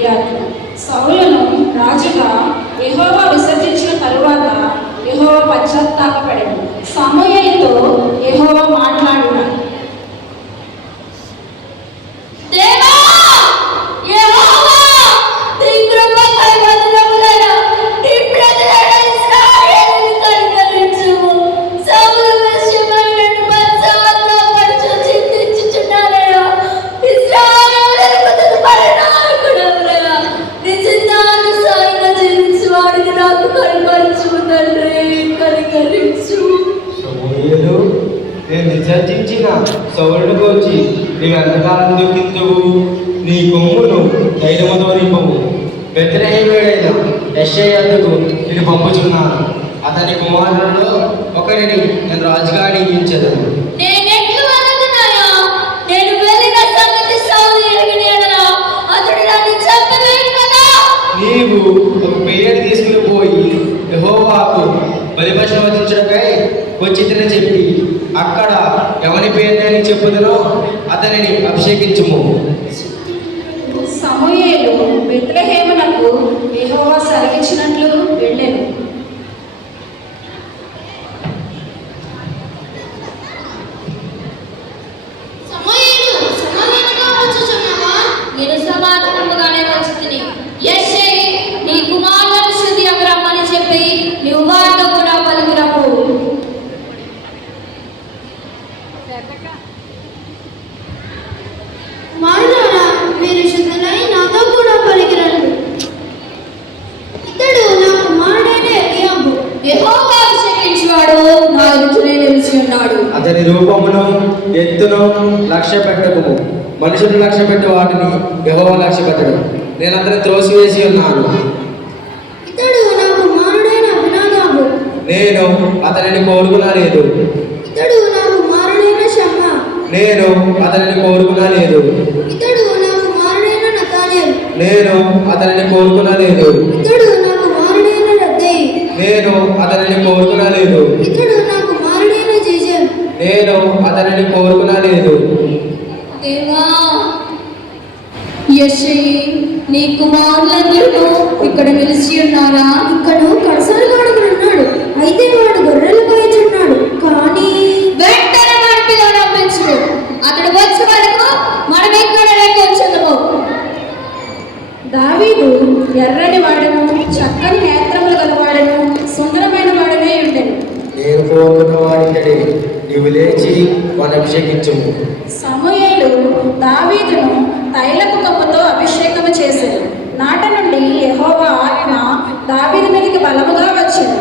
గిలియాదు. సౌలును రాజుగా యెహోవా విసర్జించిన తరువాత యెహోవా పశ్చాత్తాపపడెను. సమూయేలుతో యెహోవా మాట్లాడును. నేను విసర్జించిన సౌలును గూర్చి నీవు ఎంతకాలం దుఃఖింతువు? నీ కొమ్మును ధైర్యముతో నింపవు. బెత్లెహేమీయుడైన యెష్షయి యొద్దకు నేను పంపుచున్నాను. అతని కుమారులలో ఒకరిని నేను రాజుగా నియమించెదను. నీవు ఒక పేరు తీసుకుని పోయి యెహోవాకు బలిపశువు వధించుటకై వచ్చిందని చెప్పి అక్కడ ఎవరి పేరుని చెప్పుదునో అతనిని అభిషేకించుము. సమూయేలు బెత్లెహేమునకు యెహోవా సెలవిచ్చినట్లు వెళ్ళెను. నేను సమాధానముగానే వచ్చుతిని. యెష్షయి నీ కుమారులను శుద్ధి అమరమ్మని చెప్పి నీవు వారితో కూడా పలుకురపు. మారులారా, మీరు శుద్ధులై నాతో కూడా పలికిరండి. ఇతడు నా కుమారుడైన ఎలీయాబు. యెహోవా అభిషేకించువాడు నా ఎదుటనే నిలిచి ఉన్నాడు. అతని రూపమును ఎత్తును లక్ష్య పెట్టకుము. మనుషులు లక్ష్య పెట్టి వాటిని యెహోవా లక్ష్య పెట్టడు. నేను అతన్ని త్రోసివేసి ఉన్నాను. ఇతడు నా కుమారుడైన అబీనాదాబు. నేను అతనిని కోరుకునలేదు. ఇతడు నా కుమారుడైన షమ్మా. నేను అతనిని కోరుకునలేదు. ఇతడు నా కుమారుడైన నతానేలు. నేను అతనిని కోరుకునలేదు. ఇతడు నా కుమారుడైన రద్దయి. నేను అతనిని కోరుకునలేదు. ఇతడు నా కుమారుడైన జీజం. నేను అతనిని కోరుకునలేదు. దేవా, యెష్షయి నీ కుమారులందరూ ఇక్కడ నిలిచి ఉన్నారా? ఇక్కడు కడసారి వాడుకున్నాడు. అయితే వాడు గొర్రెలు కోయుచున్నాడు. కానీ వెంటనే వాడి పిల్లలు పంపించు. అతడు వచ్చే వరకు మనం ఇక్కడనే కూర్చుందాము. దావీదు ఎర్రని వాడను, చక్కని నేత్రములు గలవాడను, సుందరమైన వాడనే ఉండెను. నేను కోరుకున్న వాడికడే నీవు లేచి వాడిని అభిషేకించుము. సమూయేలు దావీదును తైలపు కప్పుతో అభిషేకము చేశాడు. నాట నుండి యెహోవా ఆత్మ దావీదు మీదకి బలముగా వచ్చింది.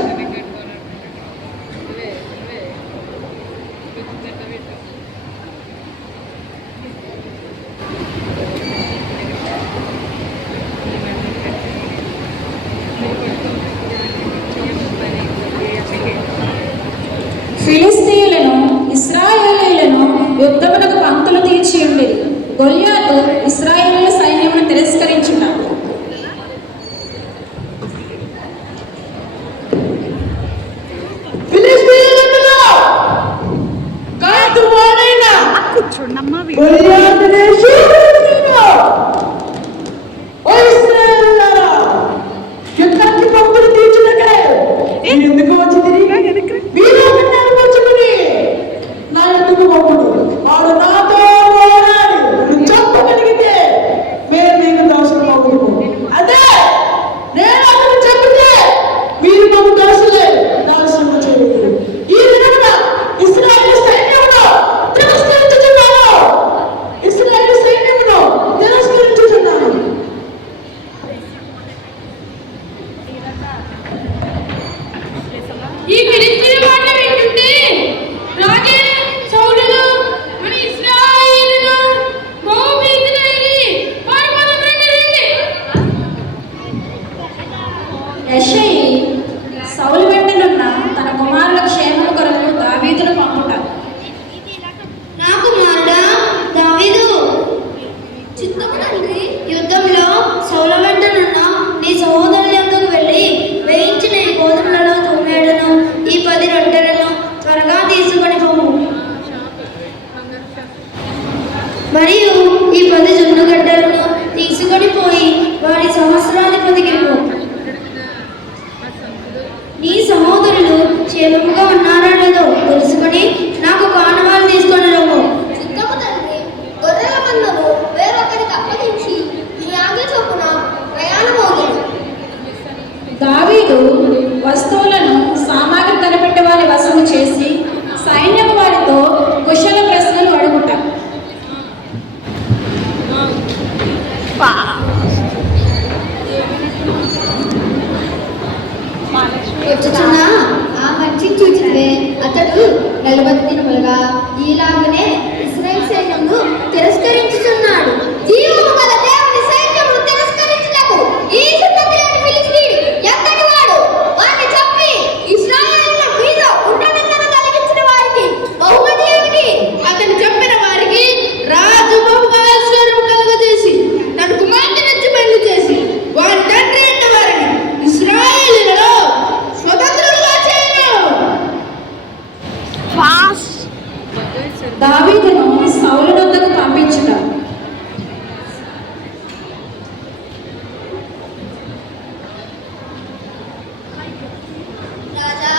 ఫిలిస్తీయులను ఇశ్రాయేలీయులను యుద్ధమునకు పంక్తులు తీర్చి ఉండేది. గొల్యాతు ఇశ్రాయేలీయుల సైన్యమును తిరస్కరించుట. ఎందుకు వచ్చి తిరిగి వాడు నాతో చెప్పగలిగితే మేము మీకు దోషం అవుతాము. అదే నేను అతను చెప్తే మీరు మాకు దోషలేదు, దోషం చేయలేదు. ఈ విధంగా ఇశ్రాయేలు సైన్యమును తిరస్కరించుచున్నాను. ఇశ్రాయేలు సైన్యమును తిరస్కరించుచున్నాను. ఈ ఫిలిస్తీయుల మాట వింటుంటే రాజే సౌలును మన ఇశ్రాయేలును మోబీతులైరి పారిపోదాం రండి. యెష్షయి సౌలు వెంటనున్న తన కుమారుల క్షేమం కొరకు దావీదును పంపుట. నా కుమారుడా దావీదు, చిత్తము తండ్రి, యుద్ధంలో సౌలు వెంటనున్న నీ సహోదరుల యొద్దకు వెళ్ళి వేయించిన ఈ గోధుమలలో తొమ్మిడను, ఈ 10 రొట్టెలను త్వరగా తీసుకొని పోము. మరియు ఈ 10 జొన్నగడ్డలను తీసుకొని పోయి వాటి వచ్చుచున్న ఆ మనిషిని చూచితే అతడు 40 దినములుగా ఈలాగనే ఇశ్రాయేలు సైన్యమును తిరస్కరించుచున్నాడు. జీవము గల దేవుని సైన్యమును తిరస్కరించుటకు ఈ సున్నతిలేని ఫిలిష్తీయుడు ఎంతటి వాడు? వారిని చంపి ఇశ్రాయేలుల మీద ఉన్నతంగా కలిగించిన వారికి బహుమతి ఏమిటి? అతను చెప్పిన వారికి రాజు బహుగా ఐశ్వర్యం కలుగజేసి తన కుమార్తెనిచ్చి పెళ్లి చేసి వారి తండ్రి అయిన వారిని ఇశ్రాయేలీయులలో స్వతంత్రులుగా చేయను. దావీదును సౌలు వద్దకు పంపించుట. రాజా,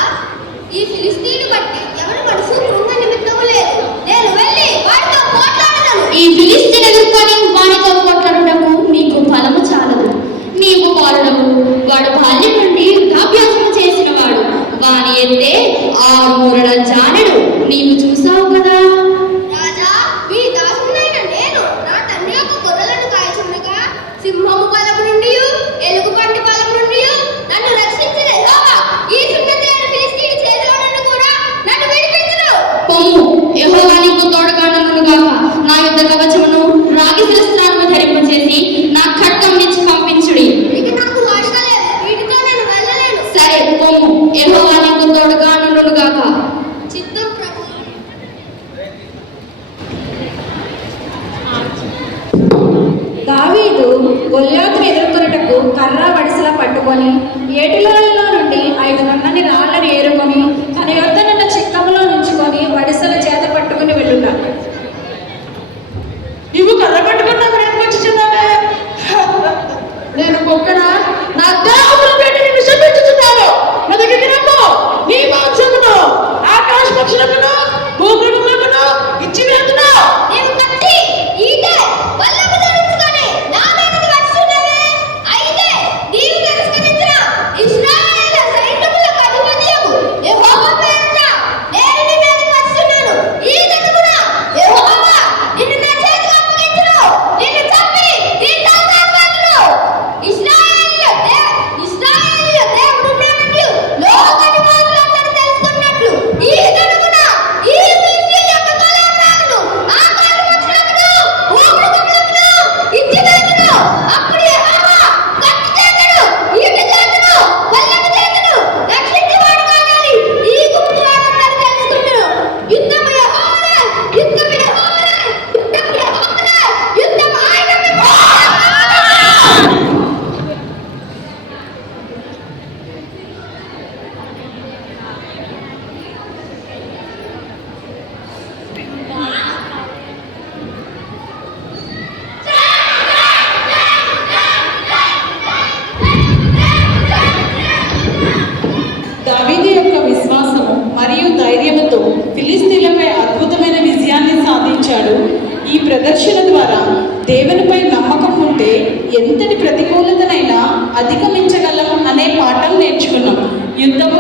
ఈ ఫిలిష్తీయుని బట్టి ఎవరి మనసు కృంగ నిమిత్తము లేదు. నేను వెళ్ళి వాడితో పోట్లాడను. ఈ ఫిలిష్తీయుని ఎదుర్కొని వానితో పోట్లాడుటకు నీకు బలము చాలదు. నీవు బాలుడవు, వాడు బాల్యం నుండి యుద్ధాభ్యాసము చేసిన వాడు. వాని ఎత్తే 6 మూరల జానెడు నీవు చూసావు కదా. రాజా, మీ దాసుడైన నేను నా తండ్రి యొక్క గొర్రెలను కాయచుండగా సింహము బలము నుండి ఎలుగుబంటి బలము నుండి నన్ను రక్షించిన యెహోవా ఈ సున్నతిలేని ఫిలిష్తీయుని చేతిలో నుండి కూడా నన్ను విడిపించును. పొమ్ము, యెహోవా నీకు తోడుగా నుండుగాక. నా యుద్ధ కవచమును రాగి శిరస్త్రాలను ధరింపచేసి నా ఖడ్గం నుంచి పంపించుడి. ఇక నాకు ఆశ లేదు, వీటితో నేను వెళ్ళలేను. సరే పొమ్ము, యెహోవా నీకు తోడుగా నుండుగాక. చిత్తం ప్రభు. దావీదు గొల్యాతును ఎదుర్కొనుటకు కర్ర వడిసెల పట్టుకొని ఏటిలోయలో నుండి 5 నున్నని రాళ్లను ఏరుకొని తన యొద్దనున్న చిక్కములో నుంచుకొని వడిసెల చేత పట్టుకుని వెళ్ళుట. నీవు కర్ర పట్టుకున్నా వచ్చుచున్నావే. నేను కుక్కన నా దేవుని పెట్టి నిన్ను శపించుచున్నాను. నా దగ్గరికి రమ్ము. నీ మాంసమును ఆకాశ పక్షులకును భూగృహములకును ఇచ్చి వేతున్నా. నీవు కత్తి, ఈట, బల్లెము ధరించుకొని నా మీదకి వచ్చుచున్నావే. అయితే నీవు తిరస్కరించిన ఇశ్రాయేలు సైన్యములకు అధిపతియగు యెహోవా పేరిట నేను నీ మీదకి వచ్చుచున్నాను. ఈ దినమున యెహోవా నిన్ను నా చేతికి అప్పగించును. నిన్ను చంపి నీ తలకాయ కోతును. ఇశ్రాయేలీయుల దేవుడు నేనండి లోక నివాసులందరూ తెలుసుకున్నట్లు ఈ దినమున ఈ ఫిలిష్తీయుల యొక్క బలాలను ఆకాశ పక్షులకును భూమృగములకును ఇచ్చి వేతును. అప్పుడు యెహోవా కత్తి చేతును, ఈట చేతును, బల్లెము చేతును రక్షించువాడు కాదని ఈ గుంపు వారందరూ తెలుసుకున్నారు. యుద్ధము యెహోవాదే, యుద్ధము యెహోవాదే, యుద్ధము యెహోవాదే, యుద్ధము ఆయనదే. దావీదు యొక్క విశ్వాసము మరియు ధైర్యముతో ఫిలిష్తీయులపై అద్భుతమైన విజయాన్ని సాధించాడు. ఈ ప్రదర్శన ద్వారా దేవునిపై నమ్మకం ఉంటే ఎంతటి ప్రతికూలతనైనా అధిగమించగలం అనే పాఠం నేర్చుకున్నాం. యుద్ధము